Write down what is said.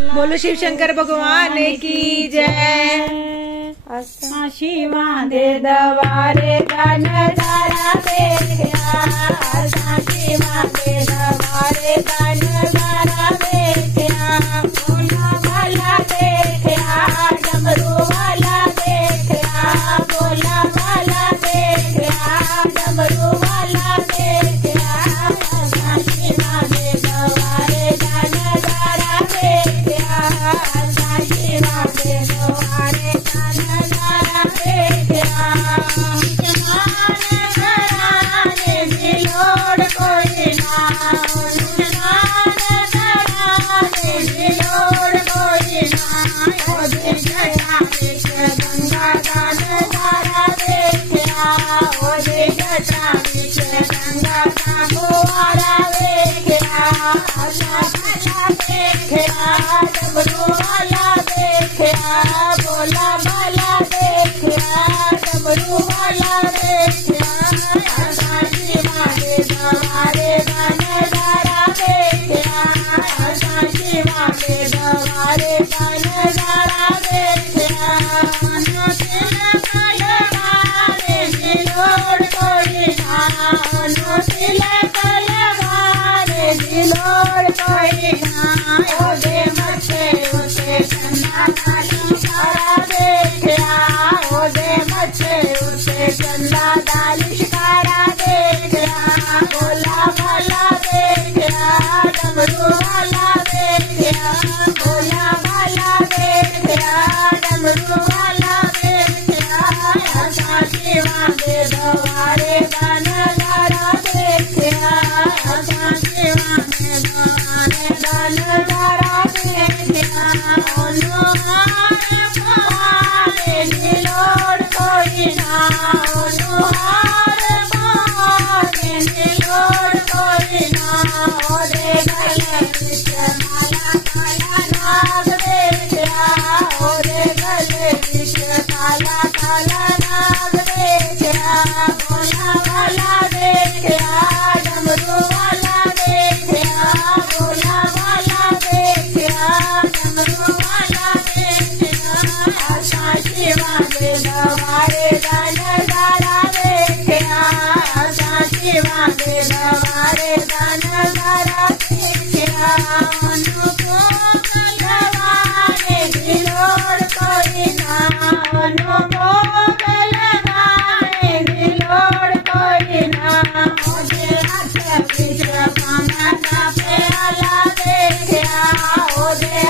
बोलो शिव शंकर भगवान की जय। शिवा दे दवारे दान दारा देखा, शिवा दे दवारे दान दारा देखा, बोला वाला देखा, डमरू वाला देखा, बोला वाला देखा, डमरू वाला देखा, शिवा दे दवारे दान दारा देखा, शिवा दे दवारे दान दारा देखा, घराने बिलोड़ कोई ना, घराने बिलोड़ कोई ना, ओदे जटा बिच गंगा दान दारा देखा, ओदे जटा बिच गंगा का फुहारा देखा, आशा भला देखा, डमरू वाला देखा, बोला वाला देखा, डमरू वाला देखा, शिवा दे दवारे दान दारा देखा, शिवा दे दवारे दान दारा देखा, कलवारे बिलोड़ कोई ना, कलवारे बिलोड़ कोई ना, ओदे मचे उसे चंदा दाली शिकारा देखा, ओदे मचे उसे चंदा दाली शिकारा देखा, बोला वाला देखा, डमरू वाला देखा, बोला वाला देखा, डमरू वाला देखा, शिवा दे दवारे दान दारा देखा, शिवा दे दवारे दान दारा देखा, हार बिलोड़ कोई ना, हार बिलोड़ कोई ना, ओदे गले बिच काला काला नाग देखा, ओदे गले बिच काला काला नाग देखा, बोला वाला देखा, डमरू वाला देखा, बोला वाला देखा, डमरू वाला देखा, शिवा दे दवारे दान दारा देखा, शिवा दे दवारे दान दारा देखा, उनको कलवारे बिलोड़ कोई ना, उनको कलवारे बिलोड़ कोई ना, ओदे हाथ बिच पाना का प्याला देखा, ओदे